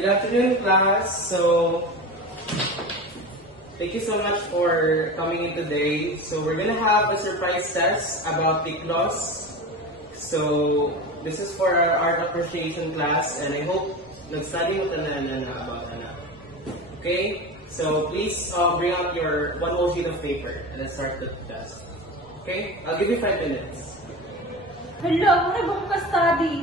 Good afternoon, class. So, thank you so much for coming in today. So, we're gonna have a surprise test about Tiklos. So, this is for our art appreciation class, and I hope nag-study mo tanan about Ana. Okay? So, please bring out your one whole sheet of paper, and let's start the test. Okay? I'll give you 5 minutes. Hello, wala bang ka-study?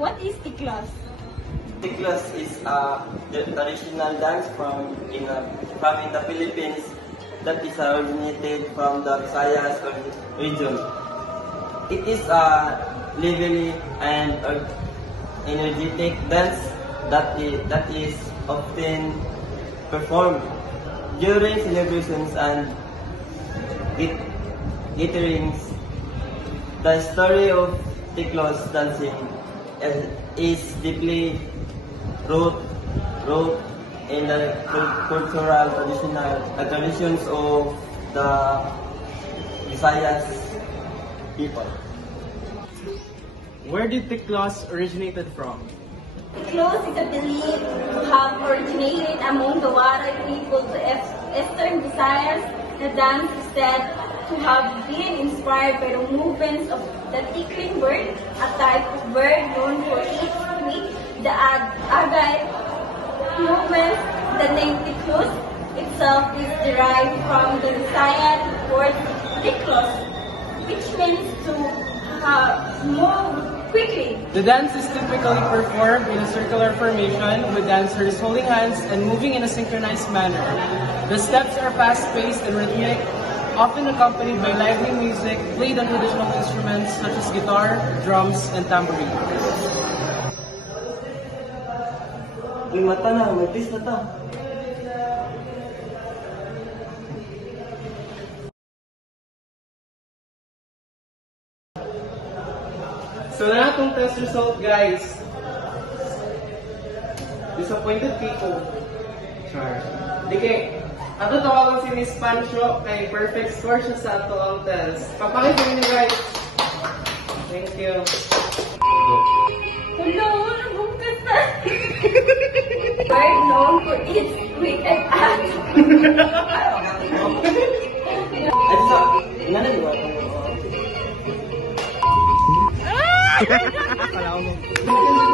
What is Tiklos? Tiklos is the traditional dance from in the Philippines that is originated from the Visayas region. It is a lively and energetic dance that is often performed during celebrations and gatherings. The story of Tiklos dancing is deeply rooted in the cultural traditions of the Visayas people. Where did Tiklos originated from? Tiklos is a belief to have originated among the Waray people to Eastern Visayas. The dance is said to have been inspired by the movements of the tickling bird, a type of bird known for its tweet. The agile movements, the name Tiklos itself is derived from the Visayan word Tiklos, which means to move quickly. The dance is typically performed in a circular formation with dancers holding hands and moving in a synchronized manner. The steps are fast-paced and rhythmic, often accompanied by lively music played on traditional instruments such as guitar, drums, and tambourine. Uy, mata na, may twist na to. So na itong test result, guys. Disappointed people. Char. Dike, ato tawagan si Miss Pancho kay perfect score siya sa ato ang test. Papakita niyo, guys. Thank you. Hello, wala bang ka-study? Bird known for its tweet and act. At sa, nananiwa ko. Kala ko mo.